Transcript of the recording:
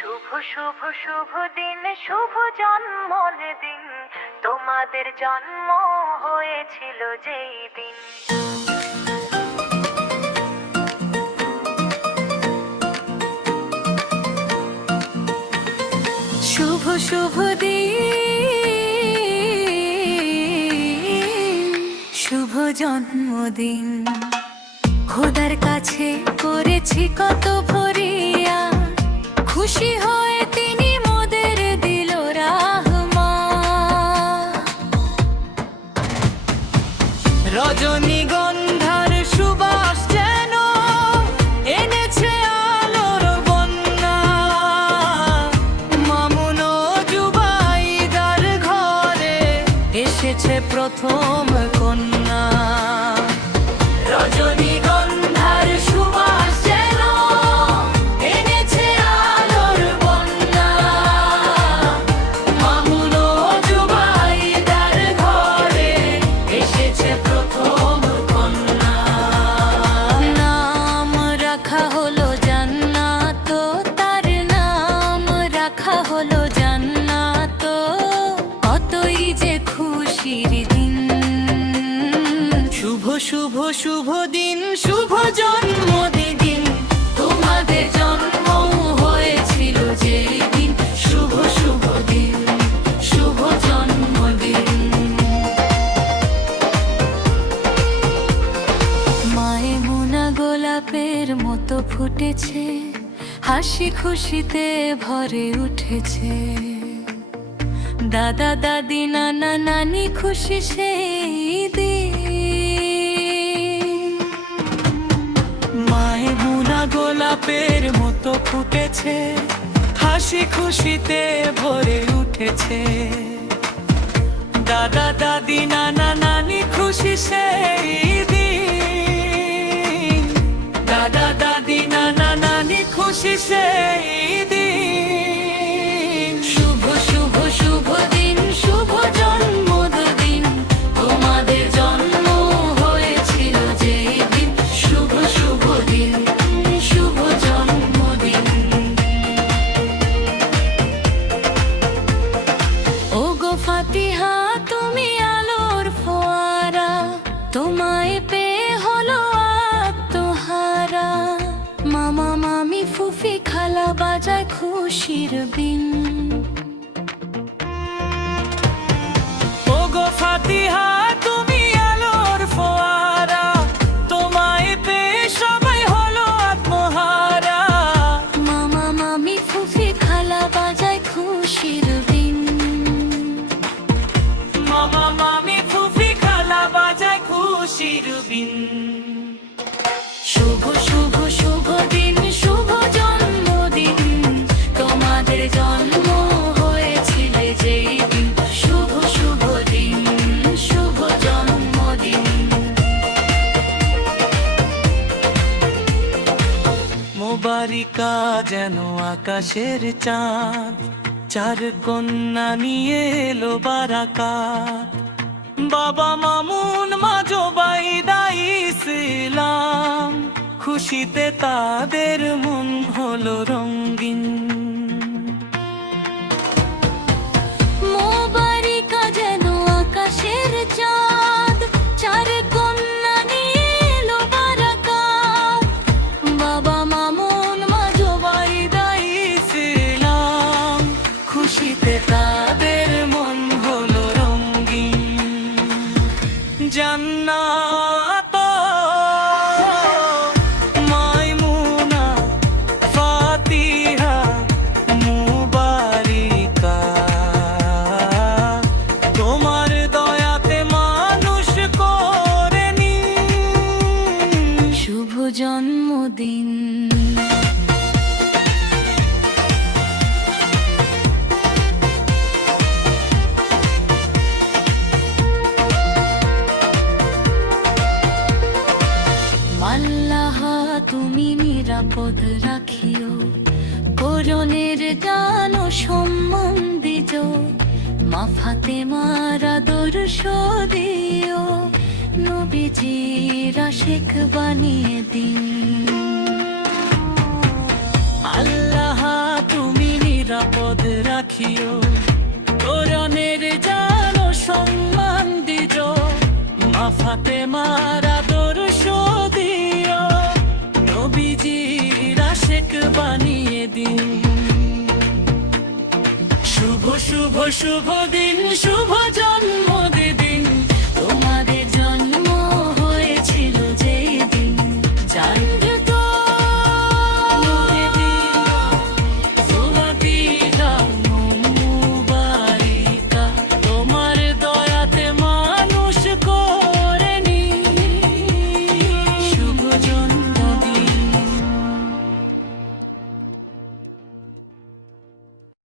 শুভ শুভ শুভ দিন, শুভ জন্মদিন, তোমাদের জন্ম হয়েছিল যেই দিন। শুভ শুভ দিন, শুভ জন্মদিন, খোদার কাছে করেছি কত ভরিয়া, খুশি হয়ে তিনি মোদের দিল রাহমা। রজনীগন্ধার সুবাস যেন এনেছে আলোর বন্যা, মামুন ও জুবাইদার ঘরে এসেছে প্রথম কন্যা। রজনীগন্ধার সুবাস যেন এনেছে আলোর বন্যা, মামুন ও জুবাইদার ঘরে এসেছে প্রথম কন্যা। নাম রাখা হলো জান্নাত, তার নাম রাখা হলো জান্নাত, কতই যে খুশির দিন। শুভ শুভ শুভ দিন, শুভ জন্মদিন, তোমাদের জন্ম হয়েছিল যেই দিন। শুভ শুভ দিন, শুভ জন্মদিন। মায়েমুনা গোলাপের মতো ফুটেছে, হাসি খুশিতে ভরে উঠেছে। দাদা দাদি নানা নানি খুশি সেই দিন। মায়েমুনা গোলাপের মতো ফুটেছে, হাসি খুশিতে ভরে উঠেছে। দাদা দাদি নানা নানি খুশি সেই দিন। দাদা দাদি নানা নানি খুশি সেই দিন। শুভ শুভ শুভ দিন, শুভ জন্মদিন, তোমাদের জন্ম হয়েছিল যেই দিন। শুভ শুভ দিন, শুভ জন্মদিন। ওগো ফাতিহা তুমি আলোর ফোয়ারা, তোমায় পেয়ে হলো আত্মহারা। মামা মামি ফুফি খালা বাজায় খুশির বিন। ওগো ফাতিহা তুমি আলোর ফোয়ারা, তোমায় পেয়ে সবাই হলো আত্মহারা। মামা মামি ফুফি খালা বাজায় খুশির বিন। মামা মামি ফুফি খালা বাজায় খুশির বিন। শুভ শুভ শুভ দিন, শুভ জন্মদিন, তোমাদের জন্ম হয়েছিল যেই দিন। শুভ শুভ দিন, শুভ জন্মদিন। মোবারিকা যেন আকাশের চাঁদ, চার কন্যা নিয়ে এলো বারাকাত। বাবা মামুন মা জুবাইদা ইসলাম, খুশিতে তাদের মন হলো রঙিন। মোবারিকা যেন আকাশের চাঁদ, চার কন্যা নিয়ে এলো বারাকাত। বাবা মামুন মা জুবাইদা ইসলাম, খুশিতে তাদের মন হলো রঙিন। জান্নাত মাইমুনা ফাতিহা মুবারিকা, তোমার দয়াতে মানুষ করে নিন। শুভ জন্মদিন। আল্লাহ তুমি নিরাপদ রাখিও, করণের গান ও সম্মান দিজ। মা ফাতেমার আদর্শ দিও, নবীজির আশিক বানিয়ে দিন। আল্লাহ তুমি নিরাপদ রাখিও, কোরআনের জানো সম্মান দিজ, মা ফাতেমার আদর্শ দিও, নবীজির আশেক বানিয়ে দিন। শুভ শুভ শুভ দিন, শুভ জন্মদিন।